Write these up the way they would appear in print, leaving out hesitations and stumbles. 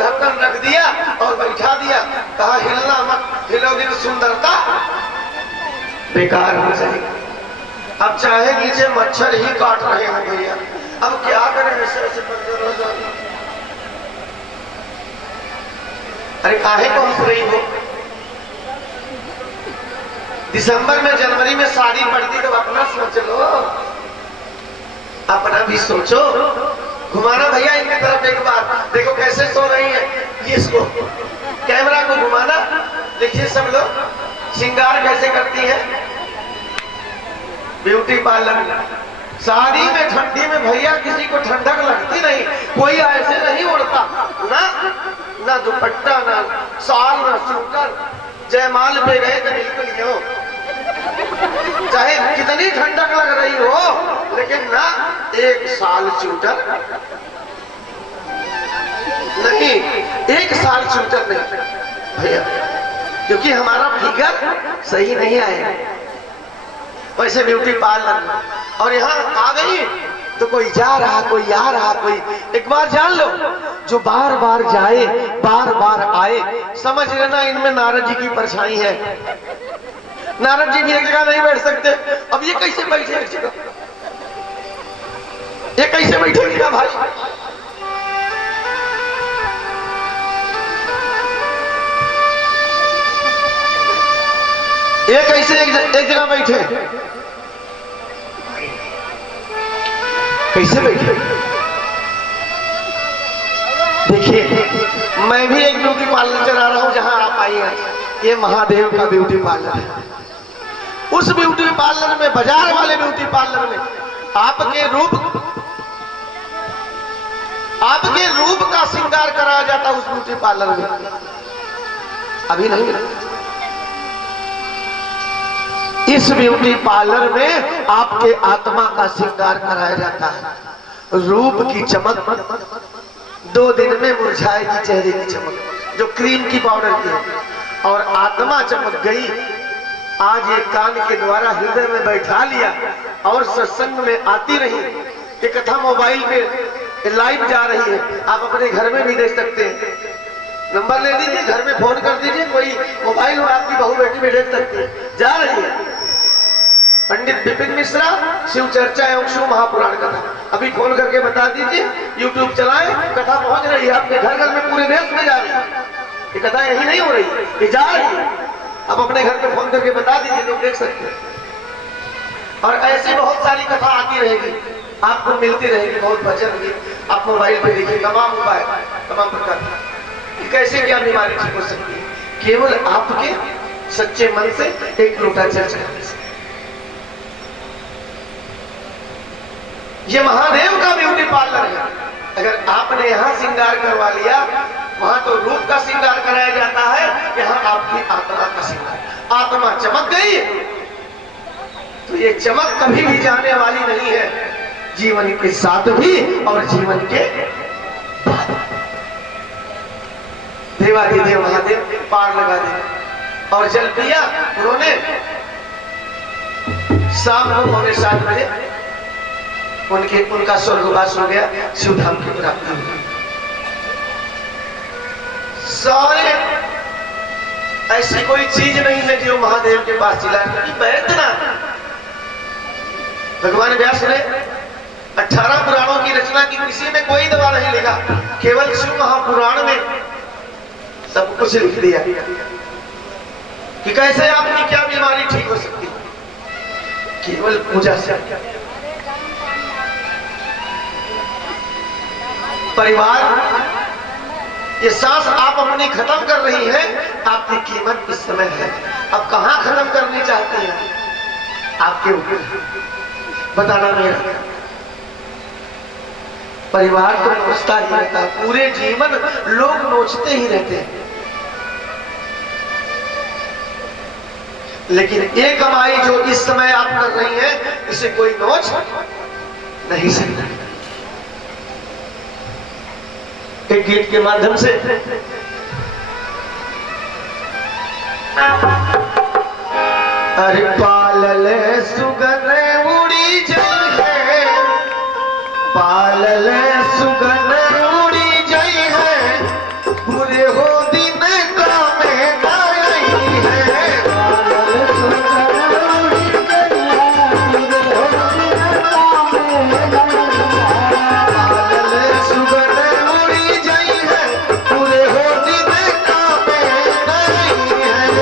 ढक्कन रख दिया और बैठा दिया, कहा हिलना मत, हिलोगी तो सुंदरता बेकार हो जाएगी। अब चाहे नीचे मच्छर ही काट रहे हैं भैया, अब क्या करें, ऐसे ऐसे बंजर हो जाए। अरे काहे को हंस रही हो? दिसंबर में जनवरी में शादी पड़ती तो अपना सोच लो, अपना भी सोचो। घुमाना भैया इनकी तरफ एक बार, देखो कैसे सो रही है, ये इसको कैमरा को घुमाना। देखिए सब लोग श्रृंगार कैसे करती है ब्यूटी पार्लर। शादी में ठंडी में भैया किसी को ठंडक लगती नहीं, कोई ऐसे नहीं उड़ता ना, ना दुपट्टा ना साल ना स्वेटर। जयमाल पे गए तो बिल्कुल हो, चाहे कितनी ठंडक लग रही हो, लेकिन ना एक साल स्वेटर नहीं, एक साल स्वेटर नहीं भैया, क्योंकि हमारा फिगर सही नहीं आया वैसे ब्यूटी पार्लर। और यहाँ आ गई तो कोई जा रहा, कोई आ रहा, कोई एक बार जान लो, जो बार बार जाए बार बार आए, समझ लेना इनमें नारद जी की परछाई है। नारद जी भी एक जगह नहीं बैठ सकते। अब ये कैसे बैठे एक जगह, ये कैसे बैठेगा भाई? ये कैसे एक जगह बैठे, कैसे बैठे? देखिए मैं भी एक ब्यूटी पार्लर चला रहा हूं जहां आप आई हैं, ये महादेव का ब्यूटी पार्लर है। उस ब्यूटी पार्लर में, बाजार वाले ब्यूटी पार्लर में आपके रूप का श्रृंगार कराया जाता उस ब्यूटी पार्लर में। अभी नहीं, इस ब्यूटी पार्लर में आपके आत्मा का श्रृंगार कराया जाता है। रूप की चमक 2 दिन में मुरझाएगी, चेहरे की चमक जो क्रीम की पाउडर की है, और आत्मा चमक गई। आज ये कान के द्वारा हृदय में बैठा लिया और सत्संग में आती रही। ये कथा मोबाइल पे लाइव जा रही है, आप अपने घर में भी देख सकते हैं। नंबर ले लीजिए, घर में फोन कर दीजिए, कोई मोबाइल में आपकी बहू बेटी भी देख सकती है, जा रही है। पंडित विपिन मिश्रा शिव चर्चा एवं शिव महापुराण कथा, अभी फोन करके बता दीजिए, यूट्यूब चलाएं, कथा पहुंच रही है आपके घर घर में, पूरे देश में जा रही है। ये कथा यही नहीं हो रही, ये जा रही है। अब अपने घर पे फोन करके बता दीजिए, लोग देख सकते हैं। और ऐसी बहुत सारी कथा आती रहेगी, आपको मिलती रहेगी, बहुत वचन भी आप मोबाइल पे देखिए, तमाम उपाय, तमाम प्रकार कैसे क्या बीमारी ठीक हो सकती है, केवल आपके सच्चे मन से एक लोटा जल करने से। ये महादेव का ब्यूटी पार्लर है। अगर आपने यहाँ श्रृंगार करवा लिया, वहां तो रूप का श्रृंगार कराया जाता है, यहाँ आपकी आत्मा का श्रृंगार। आत्मा चमक गई तो ये चमक कभी भी जाने वाली नहीं है, जीवन के साथ भी और जीवन के बाद। देवाधिदेव महादेव पार लगा दे। और जल पिया उन्होंने, शाम को 7:15 बजे उनका स्वर्गवास हो गया, शिवधाम की प्राप्ति हुई। सारे ऐसी कोई चीज नहीं है जो महादेव के पास चिल्ला, इतना भगवान व्यास ने 18 पुराणों की रचना की, किसी में कोई दवा नहीं लिखा, केवल शिव महापुराण में सब कुछ लिख दिया कि कैसे आपकी क्या बीमारी ठीक हो सकती है, केवल पूजा से। परिवार, ये सांस आप अपनी खत्म कर रही हैं, आपकी कीमत इस समय है। अब कहां खत्म करनी चाहती हैं, आपके ऊपर बताना मेरा। परिवार तो नोचता ही रहता है, पूरे जीवन लोग नोचते ही रहते हैं, लेकिन एक कमाई जो इस समय आप कर रही हैं, इसे कोई नोच नहीं सकता। एक गीत के माध्यम से अरे पालल सुगन उड़ी जई है, पालल सुगन उड़ी जई है, पूरे हो दिन का में नहीं है। पागल सुगन उड़ी जाई है, पूरे हो दिन का में नहीं है।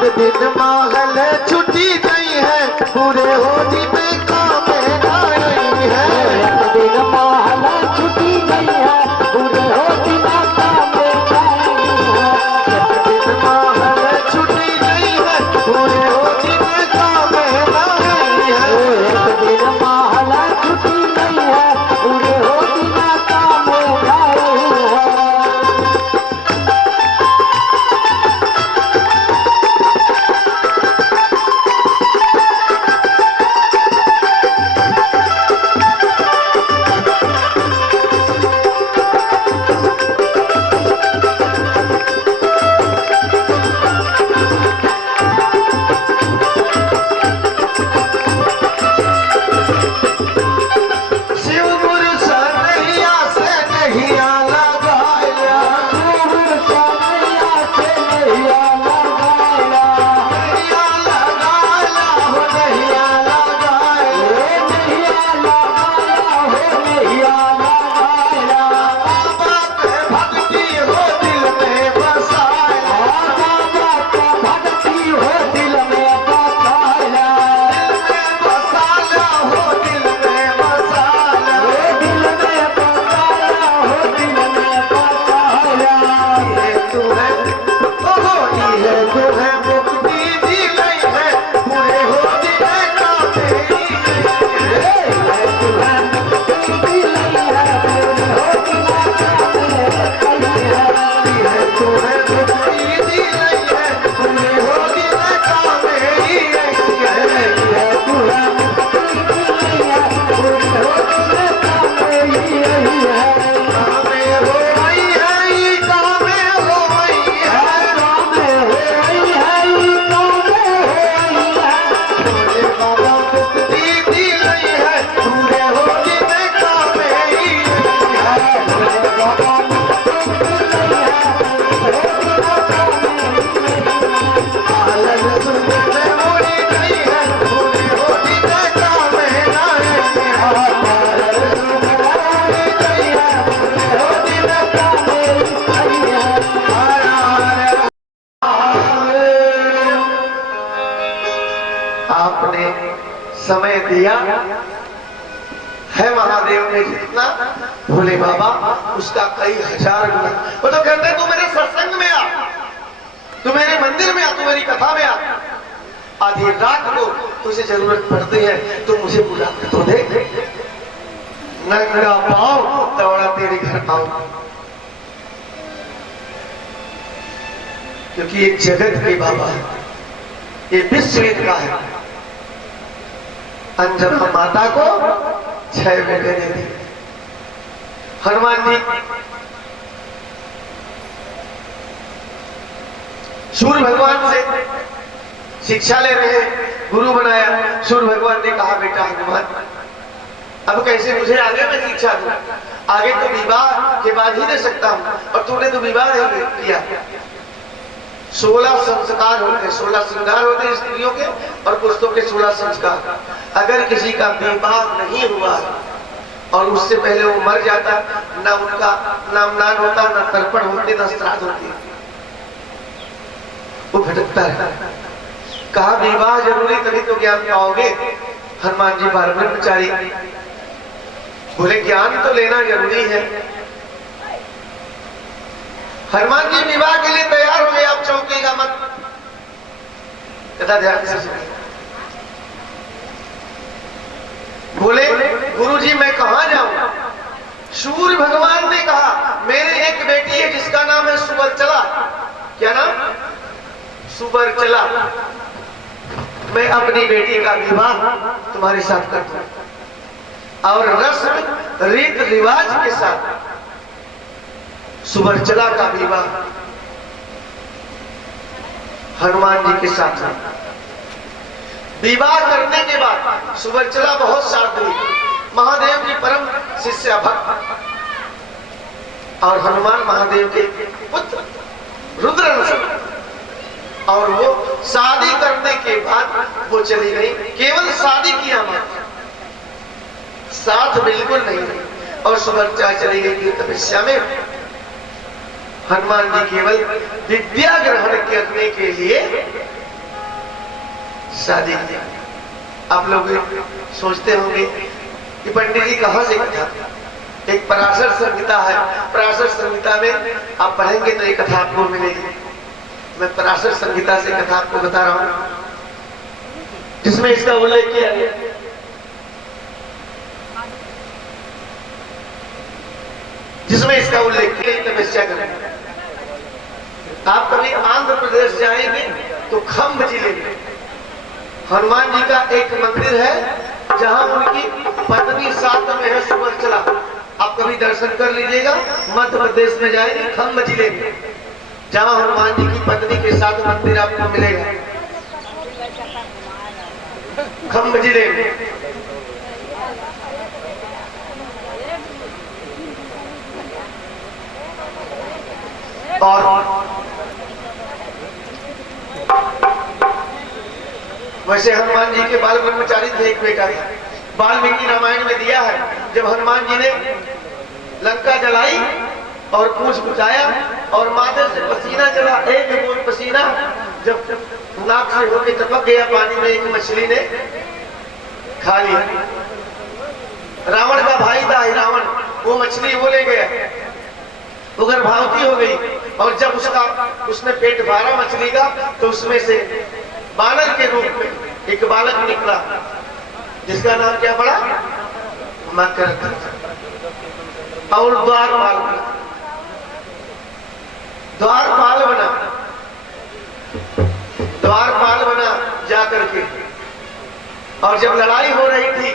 एक दिन महल छुट्टी गई है, पूरे होली में काम आई है। एक दिन महल छुट्टी गई है, पूरे होली में काम आई है। एक दिन महल छुट्टी गई है, पूरे होली में काम आई है। एक दिन महल छुट्टी गई है, पूरे होली में काम आई है। शिव गुरु सनैया से नैया लगाया, कन्हैया से नैया लगाया, नैया लगाया हो नैया लगाया। नैया लगाया हो नैया लगाया। बाबा के भक्ति हो दिल में बसाया, बाबा का भक्ति हो दिल में बसाया। बसाया हो दिल में बसाया। दिल में बसाया हो दिल में बसाया। ये तू है ओहो ये तू है मुक्ति दी गई है, पूरे होली में काम तेरी है। तू है मुक्ति दी गई है, पूरे होली में काम तेरी है। कामे हो गई है, ये कामे हो गई है। पूरे बाबा मुक्ति दी गई है, पूरे होली में काम तेरी है। पालन सुनने मोड़ी गई है, पूरे होली में काम तेरी है। पालन सुनने मोड़ी गई है, पूरे होली में काम तेरी है। आपने समय दिया है, महादेव ने जितना भोले बाबा उसका कई हजार गुना। वो तो कहते हैं तू मेरे सत्संग में आ, तू मेरे मंदिर में आ, तू मेरी कथा में आ। आधी रात को तुझे जरूरत पड़ती है तो मुझे बुला के तो दे। नंगा पाँव दौड़ा तेरे घर आऊं, क्योंकि ये जगत के बाबा है, ये विश्व का है। अंजना माता को 6 बेटे दे दिए। हनुमान जी सूर्य भगवान से शिक्षा ले रहे हैं, गुरु बनाया। सूर्य भगवान ने कहा बेटा हनुमान, अब कैसे मुझे आगे मैं शिक्षा दूं? आगे तो विवाह के बाद ही दे सकता हूं, और तूने तो विवाह नहीं किया। 16 संस्कार होते, 16 श्रृंगार होते हैं स्त्रियों के, और पुरुषों के 16 संस्कार। अगर किसी का विवाह नहीं हुआ और उससे पहले वो मर जाता, ना उनका नामदान होता, ना तर्पण होते, ना श्राद्ध होते, वो भटकता है। कहा विवाह जरूरी, तभी तो ज्ञान पाओगे। हनुमान जी बार ब्रह्मचारी बोले ज्ञान तो लेना जरूरी है। हनुमान जी विवाह के लिए तैयार हो गए, आप चौंकेगा मत, कथा ध्यान से सुनिए। बोले गुरुजी मैं कहां जाऊं? सूर्य भगवान ने कहा मेरे एक बेटी है जिसका नाम है सुबरचला। क्या नाम? सुबरचला। मैं अपनी बेटी का विवाह तुम्हारे साथ कर दूं, और रस्म रीत रिवाज के साथ सुबरचला का विवाह हनुमान जी के साथ है। विवाह करने के बाद सुबरचला बहुत साध्वी, महादेव की परम शिष्य भक्त, और हनुमान महादेव के पुत्र रुद्रंश। और वो शादी करने के बाद वो चली गई, केवल शादी किया मात्र, साथ बिल्कुल नहीं रही। और सुबरचला चली गई थी तपस्या में। हनुमान जी केवल विद्या ग्रहण करने के लिए शादी। आप लोग सोचते होंगे कि पंडित जी कहाँ से कथा, एक पराशर संहिता है, पराशर संहिता में आप पढ़ेंगे तो एक कथा आपको मिलेगी। मैं पराशर संहिता से कथा आपको बता रहा हूं जिसमें इसका उल्लेख किया गया। जिसमें इसका उल्लेख किया तपस्या करें। आप कभी आंध्र प्रदेश जाएंगे तो खम्भ जिले में हनुमान जी का एक मंदिर है जहां उनकी पत्नी साथ में है सुवर्चला। आप कभी दर्शन कर लीजिएगा। मध्य प्रदेश में जाएंगे खम्भ जिले में जहां हनुमान जी की पत्नी के साथ मंदिर आपको मिलेगा, खम्भ जिले में। और वैसे हनुमान जी के बाल ब्रह्मचारी थे, एक बेटा था। वाल्मीकि रामायण में दिया है जब हनुमान जी ने लंका जलाई और पूछ बुझाया और माथे से पसीना चला, एक बूंद पसीना जब नाक से होके टपक गया पानी में, एक मछली ने खा लिया। रावण का भाई था रावण, वो मछली वो ले गया, वो गर्भवती हो गई और जब उसने पेट भरा मछली का तो उसमें से बानर के रूप में एक बालक निकला जिसका नाम क्या पड़ा, मकर, और द्वारपाल बना। द्वारपाल बना, द्वारपाल बना जाकर के। और जब लड़ाई हो रही थी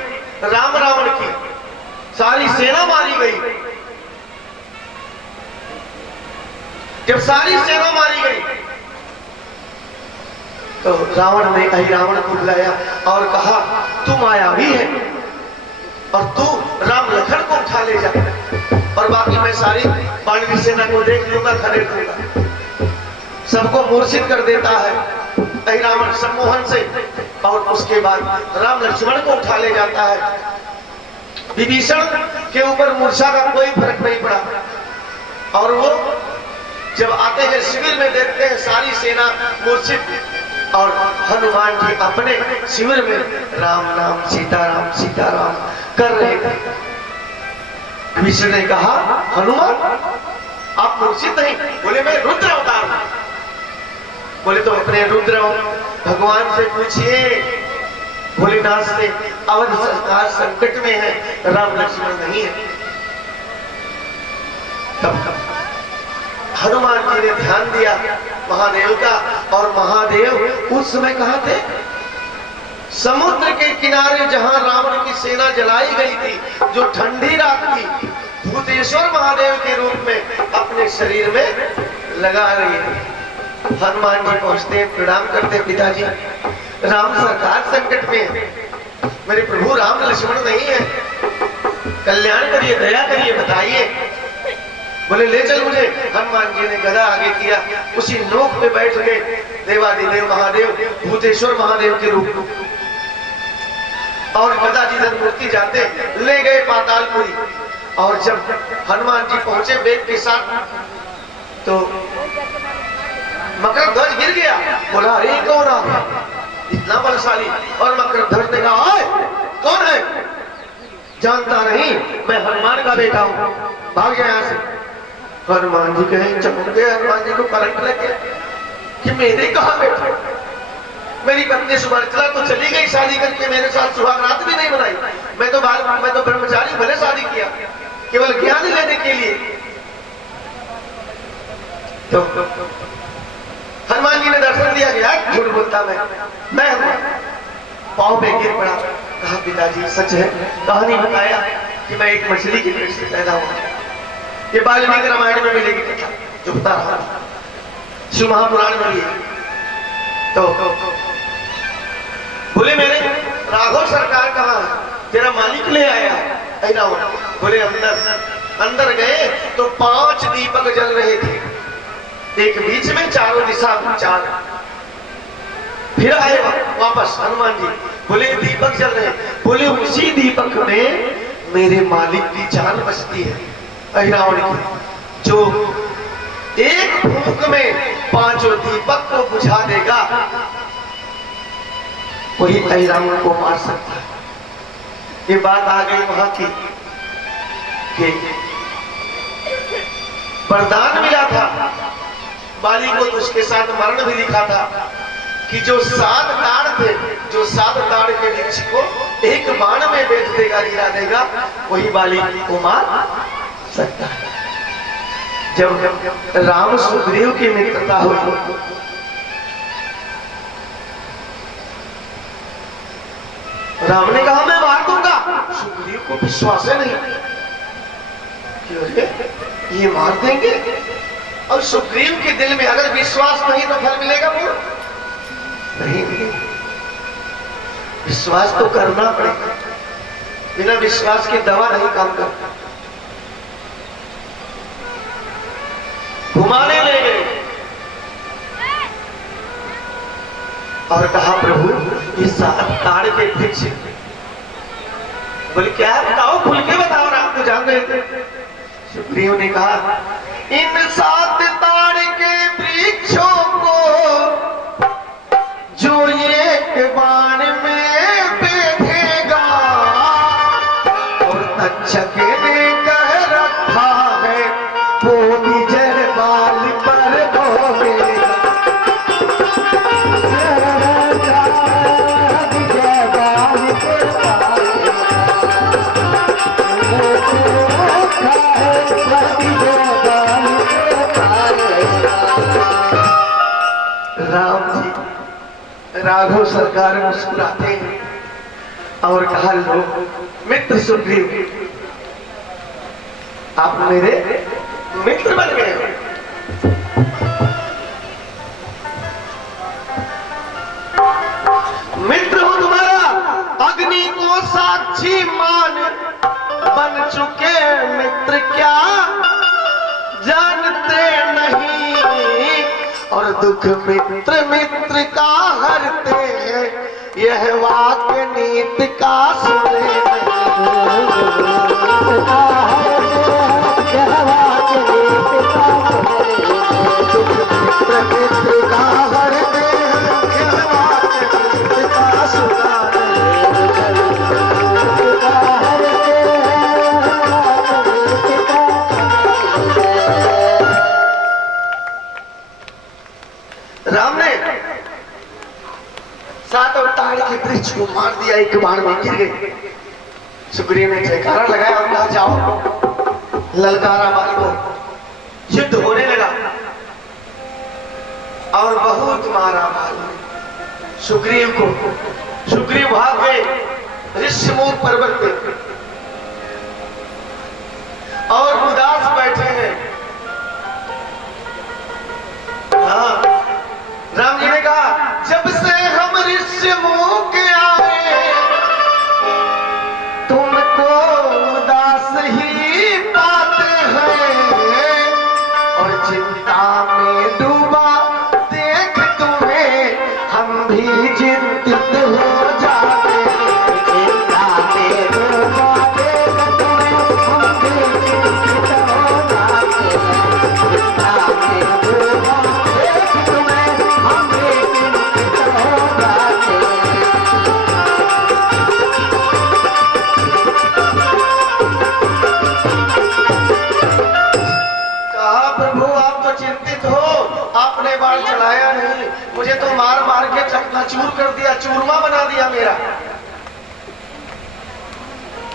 राम रावण की, सारी सेना मारी गई। जब सारी सेना मारी गई तो रावण ने रावण को बुलाया और कहा तू मायावी है और तू राम लखन को उठा ले जा और बाकी मैं सारी पांडवी सेना को देख लूंगा, खरीद लूंगा। सबको मूर्छित कर देता है रावण सम्मोहन से। और उसके बाद राम लक्ष्मण को उठा ले जाता है। विभीषण के ऊपर मूर्छा का कोई फर्क नहीं पड़ा और वो जब आते हैं शिविर में देखते हैं सारी सेना मूर्छित और हनुमान जी अपने शिविर में राम नाम सीताराम कर रहे थे। विभीषण ने कहा हनुमान आप मूर्छित नहीं? बोले मैं रुद्र अवतार हूं। बोले तो अपने रुद्र भगवान से पूछिए। भोलेनाथ से अवध सरकार संकट में है, राम लक्ष्मण नहीं है। तब हनुमान जी ने ध्यान दिया महादेव का और महादेव उस समय कहां थे? समुद्र के किनारे जहां रावण की सेना जलाई गई थी, जो ठंडी रात थी, भूतेश्वर महादेव के रूप में अपने शरीर में लगा रही है। हनुमान जी पहुंचते हैं, प्रणाम करते हैं, पिताजी राम सरकार संकट में है, मेरे प्रभु राम लक्ष्मण नहीं है, कल्याण करिए, दया करिए, बताइए। बोले ले चल मुझे। हनुमान जी ने गदा आगे किया, उसी नोक पे बैठ गए देवादिदेव महादेव भूतेश्वर महादेव के रूप में और गदा जिधर मूर्ति जाते ले गए पातालपुरी। और जब हनुमान जी पहुंचे वेग के साथ तो मकर ध्वज गिर गया। बोला अरे कौन आ गया इतना बलशाली? और मकर ध्वज ने कहा कौन है? जानता नहीं, मैं हनुमान का बेटा हूं, भाग जाए यहां से। हनुमान जी कहे चमक गए, हनुमान जी को करंट लग गया कि मेरे कहा बेटा, मेरी पत्नी सुवर्चला तो चली गई शादी करके, मेरे साथ सुहागरात भी नहीं बनाई। मैं तो ब्रह्मचारी भले शादी किया केवल ज्ञान लेने के लिए। तो हनुमान जी ने दर्शन दिया गया, झूठ बोलता मैं पांव पे गिर पड़ा। कहा पिताजी सच है? कहानी बताया कि मैं एक मछली के पेट से पैदा हुआ। ये वाल्मीकि रामायण में मिलेगी कथा, जो बता रहा शिव महापुराण में भी है। तो बोले मेरे राघव सरकार कहाँ है? तेरा मालिक ले आया है। बोले अंदर गए तो 5 दीपक जल रहे थे, एक बीच में, चारों दिशा में 4। फिर आए वापस हनुमान जी, बोले दीपक जल रहे। बोले उसी दीपक में मेरे मालिक की जान बचती है रावण की, जो एक फूंक में 5 दीपक को बुझा देगा। वही तैराम को मार सकता है। ये बात आ गई वहां की कि वरदान मिला था बाली को, तो उसके साथ मरण भी लिखा था कि जो 7 ताड़ थे, जो 7 ताड़ के वृक्ष को एक बाण में बेच देगा, गिरा देगा, वही बाली को मार सकता है। जब राम सुग्रीव की मित्रता हुई, राम ने कहा मैं मार दूंगा, सुग्रीव को विश्वास है नहीं कि ये मार देंगे। और सुग्रीव के दिल में अगर विश्वास नहीं तो फल मिलेगा वो नहीं मिलेगा। विश्वास तो करना पड़ेगा, बिना विश्वास की दवा नहीं काम करता। घुमाने ले गए और कहा प्रभु ये 7 ताड़ के वृक्ष, बोले क्या बताओ, खुल के बताओ, राम को जान रहे थे। सुग्रीव ने कहा इन 7 ताड़ के वृक्षों को जो एक बाण में बेधेगा और तक्षक ने कह रखा है वो विजय बाल पर ढोलेगा। राम जी राघव सरकार मुस्कुराते हैं और कहा लो मित्र सुग्रीव, आप मेरे मित्र बन गए। मित्र हो तुम्हारा, अग्नि को साक्षी मान बन चुके मित्र क्या जानते नहीं। और दुख मित्र मित्र का हरते हैं, यह वाक्य नीत का सुने मित्र मित्र का हरते हैं, यह वाक्य नीत का सुना। राम ने 7 ताड़ के वृक्ष को मार दिया, एक बाण में गिर गए। सुग्रीव ने जयकारा लगाया और कहा जाओ ललकारा बाली को। युद्ध होने लगा और बहुत मारा बाली सुग्रीव को। सुग्रीव भाग गए ऋषिमुख पर्वत पे और उदास बैठे हैं। हाँ, राम जी ने कहा जब से हम ऋषिमुख आए तुमको उदास ही पाते हैं और चिंता में डूबा देख तुम्हें हम भी चिंतित हो जाते हैं। चिंता में डूबा देख तुम्हें हम भी चिंतित हो जाते हैं। चिंता में डूबा देख तुम्हें हम भी चिंतित हो जाते हैं। कहा प्रभु आप तो चिंतित हो, आपने बाण चलाया नहीं, मुझे तो मार मार के चकनाचूर कर दिया, चूरमा बना दिया मेरा।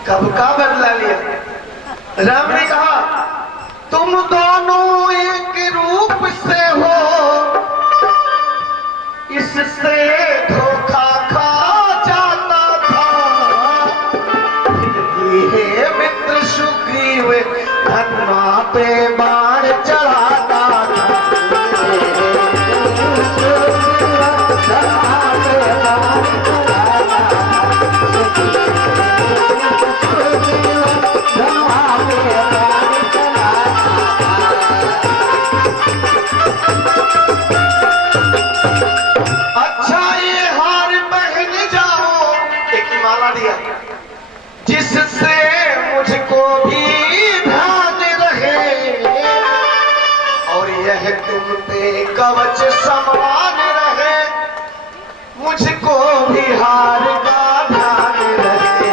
कब का बदला लिया? राम ने कहा तुम दोनों एक रूप से हो, इससे धोखा खा जाता था। फिर भी हे मित्र सुग्रीव धनमा पे बाण चढ़ाता था। अच्छा ये हार पहन जाओ, एक माला दिया जिससे मुझको भी ध्यान रहे और यह तुम पे कवच समान रहे, मुझको भी बिहार का ध्यान रहे,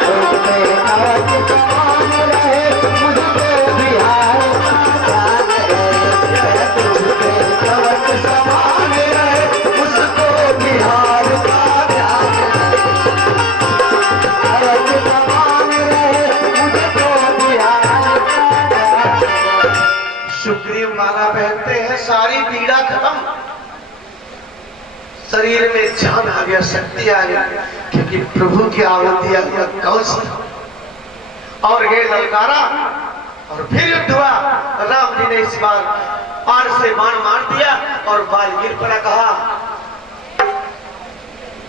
तुझ पे कवच समान रहे, मुझको बिहार का ध्यान रहे, तुझ पे कवच समान रहे, उसको बिहार का ध्यान कवच समान रहे, मुझको बिहार का ध्यान रहे। सुग्रीव माला पहनते हैं, सारी पीड़ा खत्म, शरीर में जान आ गया, शक्ति आ गई, क्योंकि प्रभु की आहुति हुआ कवच था। और ये ललकारा और फिर युद्ध हुआ। राम जी ने इस बार पार से बाण मार दिया और बाल गिर पड़ा। कहा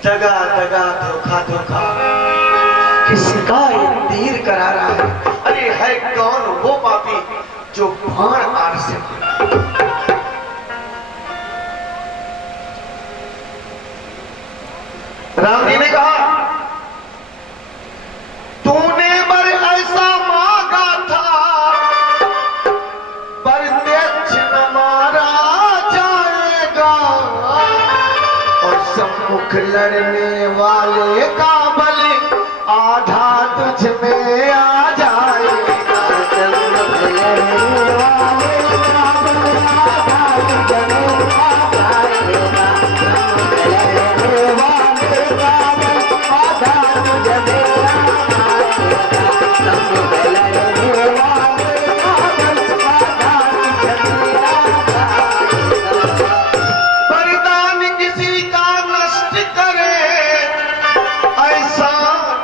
दगा दगा धोखा धोखा, किसका ये तीर करा रहा है? अरे है कौन वो पापी जो बाण आर से मारा? राम जी ने कहा तूने बर ऐसा मांगा था, प्रत्यक्ष न मारा जाएगा, और सम्मुख लड़ने वाले का बल आधा तुझ में आ जाएगा। सम्मुख लड़ने वाले का बल आधा तुझ में आ जाएगा, सम्मुख लड़ने वाले का बल आधा तुझ में आ जाएगा, सम्मुख लड़ने वाले का बल आधा तुझ में आ जाएगा। वरदान किसी का नष्ट करे, ऐसा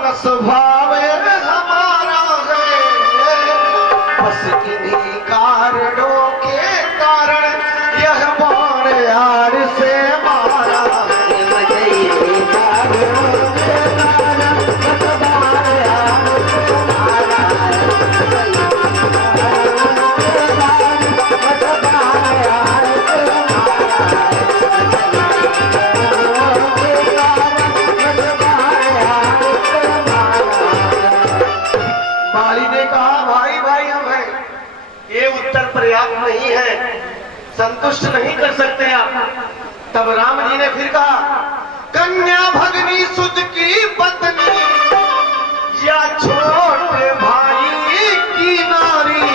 न स्वभाव हमारा है, बस इन्हीं कारणों के कारण यह बाण यार से मारा है। मुझे ये कारणों के कारण बस बाण यार से मारा है, मुझे ये कारणों के कारण बस बाण यार से मारा है, मुझे ये कारणों के कारण बस बाण यार से मारा है। बाली ने कहा भाई भाई हम हैं, ये उत्तर पर्याप्त नहीं है, संतुष्ट नहीं कर सकते आप। तब राम जी ने फिर कहा कन्या भगनी सुध की पत्नी या छोटे भाई की नारी,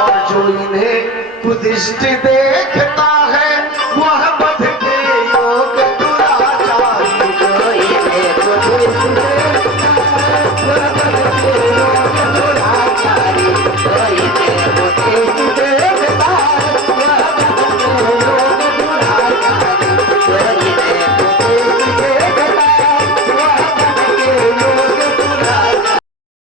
और जो इन्हें कुदिष्ट देखता है वह बध के योग दुराचारी। जो इन्हें कुछ देखता है, वह बध के योग